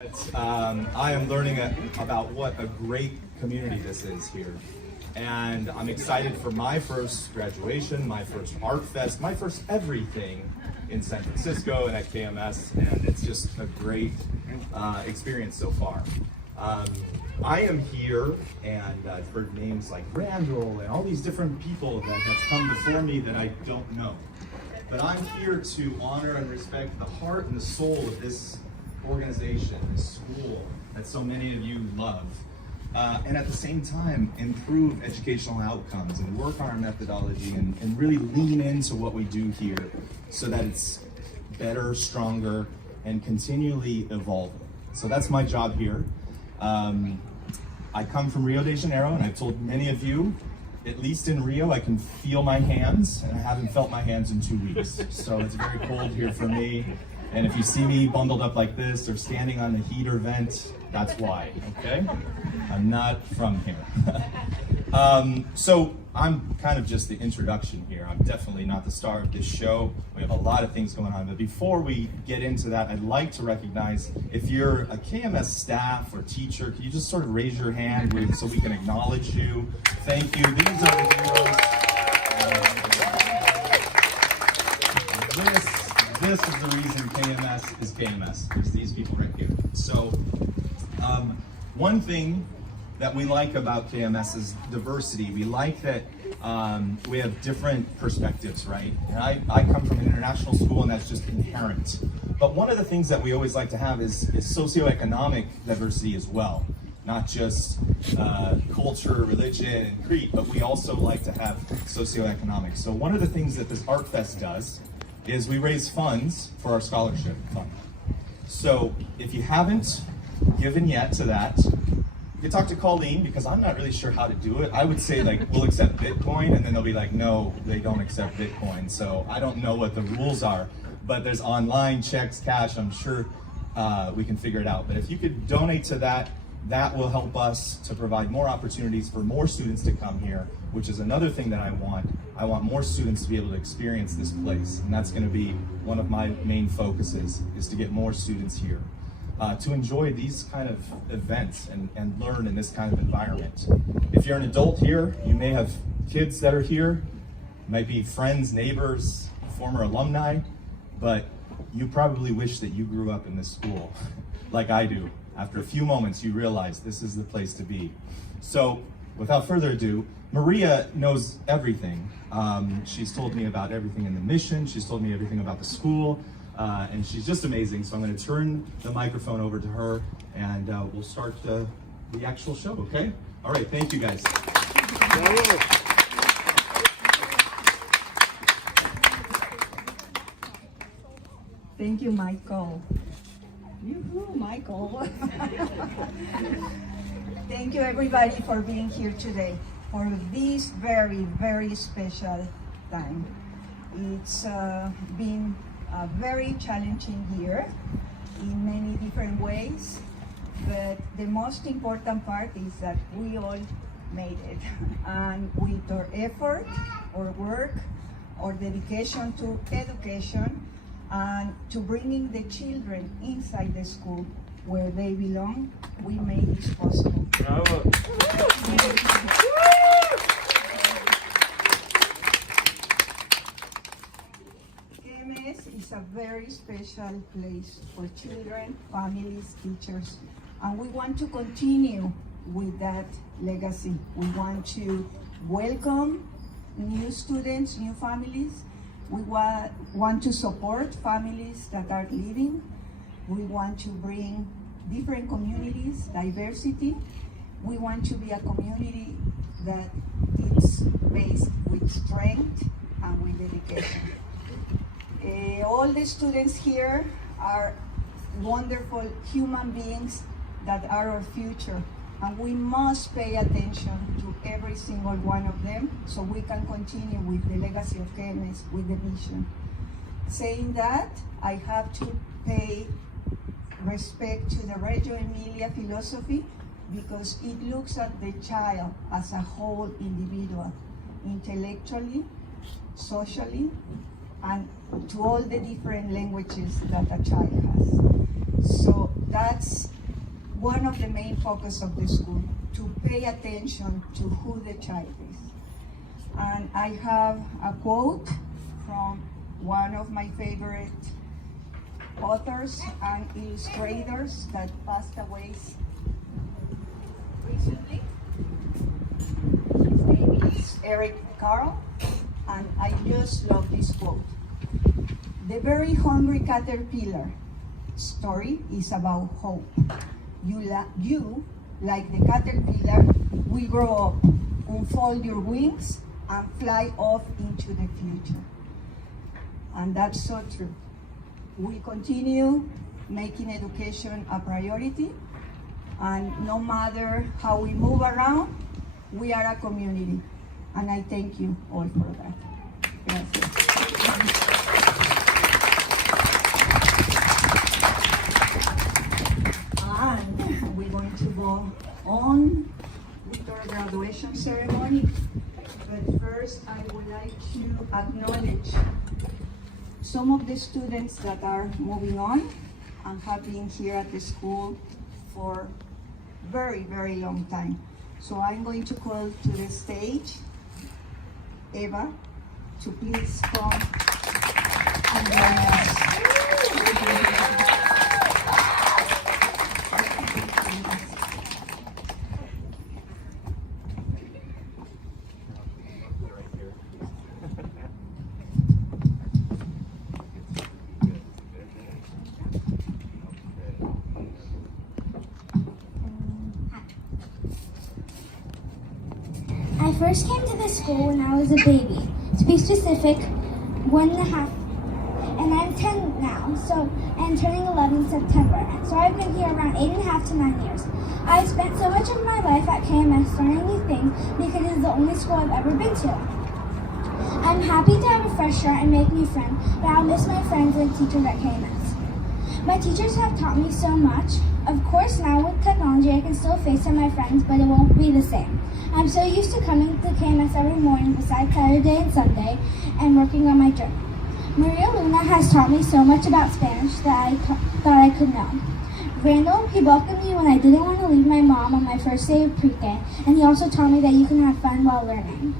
I am learning about what a great community this is here. And I'm excited for my first graduation, my first art fest, my first everything in San Francisco and at KMS, and it's just a great experience so far. I am here, and I've heard names like Randall and all these different people that have come before me that I don't know. But I'm here to honor and respect the heart and the soul of this organization, this school that so many of you love. And at the same time, improve educational outcomes and work on our methodology and really lean into what we do here so that it's better, stronger, and continually evolving. So that's my job here. I come from Rio de Janeiro, and I've told many of you, at least in Rio, I can feel my hands, and I haven't felt my hands in 2 weeks. So it's very cold here for me. And if you see me bundled up like this or standing on the heater vent, that's why, okay? I'm not from here. So I'm kind of just the introduction here. I'm definitely not the star of this show. We have a lot of things going on. But before we get into that, I'd like to recognize if you're a KMS staff or teacher, can you just sort of raise your hand so we can acknowledge you? Thank you. These are the heroes. This is the reason KMS is KMS. There's these people right here. So one thing that we like about KMS is diversity. We like that we have different perspectives, right? And I come from an international school, and that's just inherent. But one of the things that we always like to have is socioeconomic diversity as well. Not just culture, religion, and creed, but we also like to have socioeconomic. So one of the things that this Art Fest does is we raise funds for our scholarship fund. So if you haven't given yet to that, you can talk to Colleen, because I'm not really sure how to do it. I would say, like, we'll accept Bitcoin, and then they'll be like, no, they don't accept Bitcoin. So I don't know what the rules are, but there's online checks, cash. I'm sure we can figure it out. But if you could donate to that, that will help us to provide more opportunities for more students to come here, which is another thing that I want. I want more students to be able to experience this place, and that's going to be one of my main focuses, is to get more students here to enjoy these kind of events and learn in this kind of environment. If you're an adult here, you may have kids that are here, might be friends, neighbors, former alumni, but you probably wish that you grew up in this school like I do. After a few moments, you realize this is the place to be. So without further ado, Maria knows everything. She's told me about everything in the mission. She's told me everything about the school, and she's just amazing. So I'm going to turn the microphone over to her, and we'll start the actual show, okay? All right, thank you guys. Thank you, Michael. Yoo-hoo, Michael. Thank you, everybody, for being here today for this very, very special time. It's been a very challenging year in many different ways, but the most important part is that we all made it. And with our effort, our work, our dedication to education, and to bringing the children inside the school where they belong, we made this possible. Bravo. KMS is a very special place for children, families, teachers, and we want to continue with that legacy. We want to welcome new students, new families. We want to support families that are leaving. We want to bring different communities, diversity. We want to be a community that is based with strength and with dedication. All the students here are wonderful human beings that are our future. And we must pay attention to every single one of them so we can continue with the legacy of KMS, with the vision. Saying that, I have to pay respect to the Reggio Emilia philosophy, because it looks at the child as a whole individual, intellectually, socially, and to all the different languages that a child has. So that's one of the main focus of the school, to pay attention to who the child is. And I have a quote from one of my favorite authors and illustrators that passed away recently. His name is Eric Carle, and I just love this quote. The very hungry caterpillar story is about hope. You, like the caterpillar, will grow up, unfold your wings, and fly off into the future. And that's so true. We continue making education a priority, and no matter how we move around, we are a community. And I thank you all for that. Gracias. And we're going to go on with our graduation ceremony. But first, I would like to acknowledge some of the students that are moving on and have been here at the school for very, very long time. So I'm going to call to the stage Eva to please come and join us. I first came to this school when I was a baby. To be specific, 1.5, and I'm 10 now, so I'm turning 11 in September. So I've been here around 8.5 to 9 years. I've spent so much of my life at KMS learning new things because it is the only school I've ever been to. I'm happy to have a fresh start and make new friends, but I'll miss my friends and teachers at KMS. My teachers have taught me so much. Of course, now with technology, I can still FaceTime my friends, but it won't be the same. I'm so used to coming to KMS every morning besides Saturday and Sunday and working on my journal. Maria Luna has taught me so much about Spanish that I thought I could know. Randall, he welcomed me when I didn't want to leave my mom on my first day of pre-K, and he also taught me that you can have fun while learning.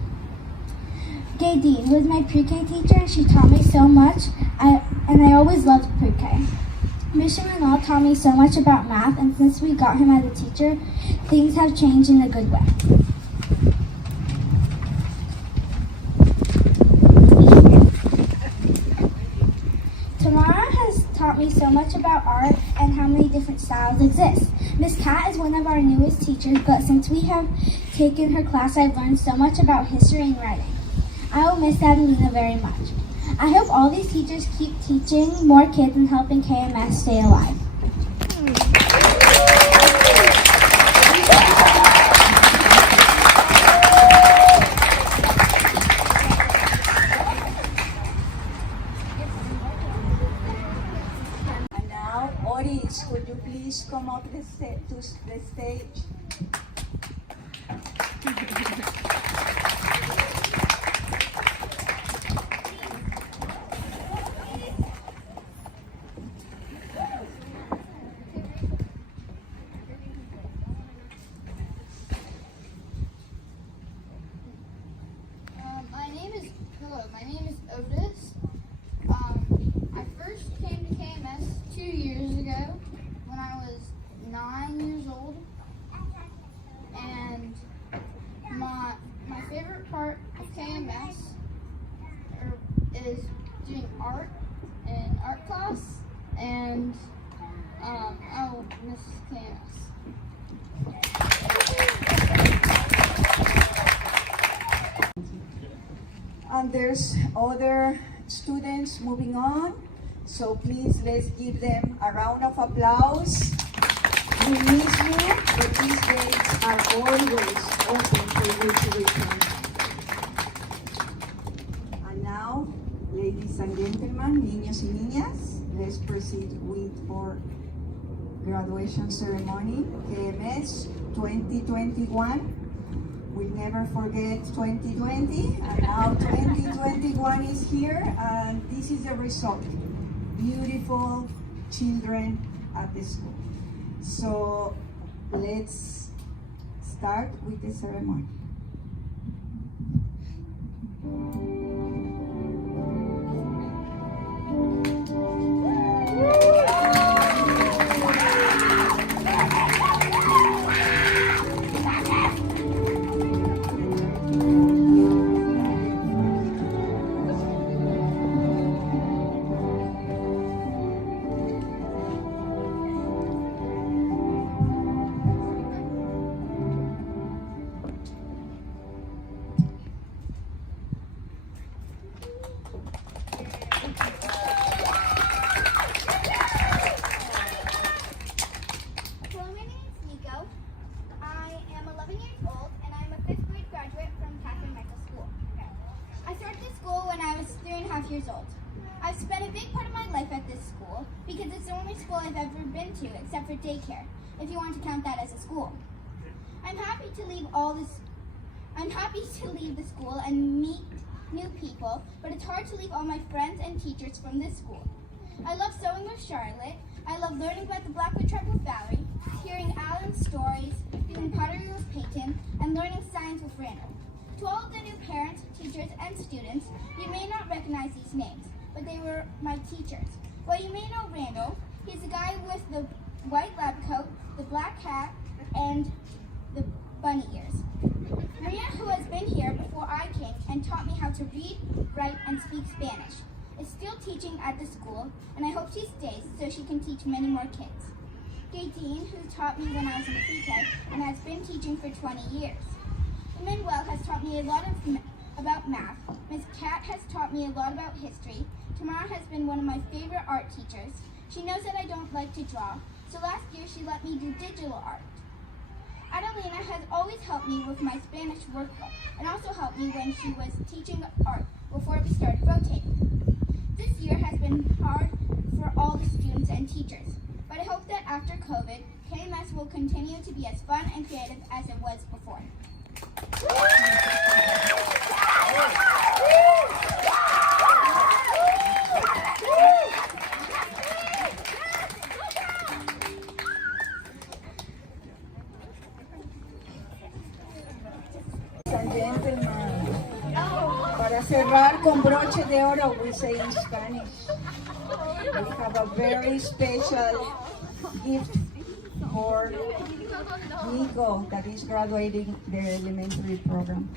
Gay Dean was my pre-K teacher, and she taught me so much, and I always loved pre-K. Mr. Manuel taught me so much about math, and since we got him as a teacher, things have changed in a good way. Tamara has taught me so much about art and how many different styles exist. Miss Kat is one of our newest teachers, but since we have taken her class, I've learned so much about history and writing. I will miss Adelina very much. I hope all these teachers keep teaching more kids and helping KMS stay alive. And now, Oris, would you please come up to the stage? My name is Otis. I first came to KMS 2 years ago when I was 9 years old. And my favorite part of KMS is doing art in art class, and I'll miss KMS. And there's other students moving on, so please let's give them a round of applause. We miss you, but these gates are always open for you to return. And now, ladies and gentlemen, niños y niñas, let's proceed with our graduation ceremony, KMS 2021. We'll never forget 2020, and now 2021 is here, and this is the result. Beautiful children at the school. So let's start with the ceremony. Hello, my name is Nico. I am 11 years old and I'm a 5th grade graduate from KMS School. I started this school when I was 3.5 years old. I've spent a big part of my life at this school because it's the only school I've ever been to except for daycare, if you want to count that as a school. I'm happy to leave the school and meet new people, but it's hard to leave all my friends and teachers from this school. I love sewing with Charlotte. I love learning about the Blackwood Tribal Valley, hearing Alan's stories, doing pottery with Peyton, and learning science with Randall. To all of the new parents, teachers, and students, you may not recognize these names, but they were my teachers. Well, you may know Randall. He's the guy with the white lab coat, the black hat, and the bunny ears. Maria, who has been here before I came and taught me how to read, write, and speak Spanish, is still teaching at the school, and I hope she stays so she can teach many more kids. Gaydeen, who taught me when I was in pre-K and has been teaching for 20 years. Manuel has taught me a lot about math. Miss Kat has taught me a lot about history. Tamara has been one of my favorite art teachers. She knows that I don't like to draw, so last year she let me do digital art. Adelina has always helped me with my Spanish workbook and also helped me when she was teaching art before we started rotating. This year has been hard for all the students and teachers, but I hope that after COVID, KMS will continue to be as fun and creative as it was before. And gentlemen, para cerrar con broche de oro, we say in Spanish. We have a very special gift for Nico that is graduating the elementary program.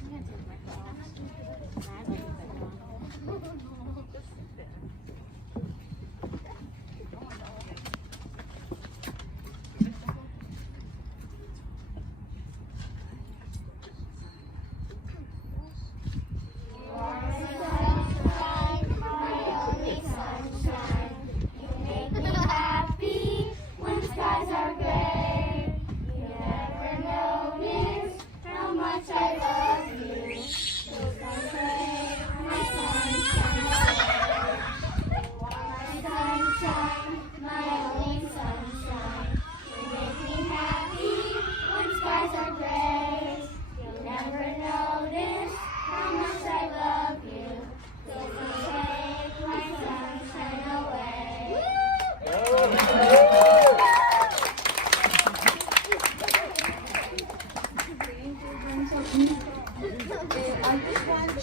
I just want to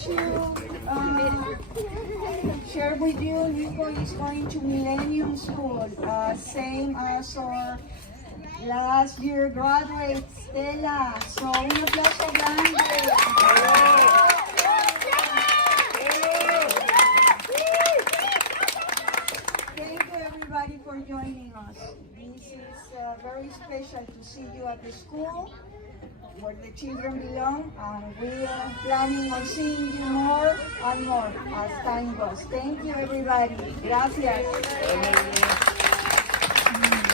share with you, Nico is going to Millennium School, same as our last year graduate, Stella. So, un aplauso grande. Thank you everybody for joining us. This is very special to see you at the school where the children belong, and we are planning on seeing you more and more as time goes. Thank you everybody. Gracias.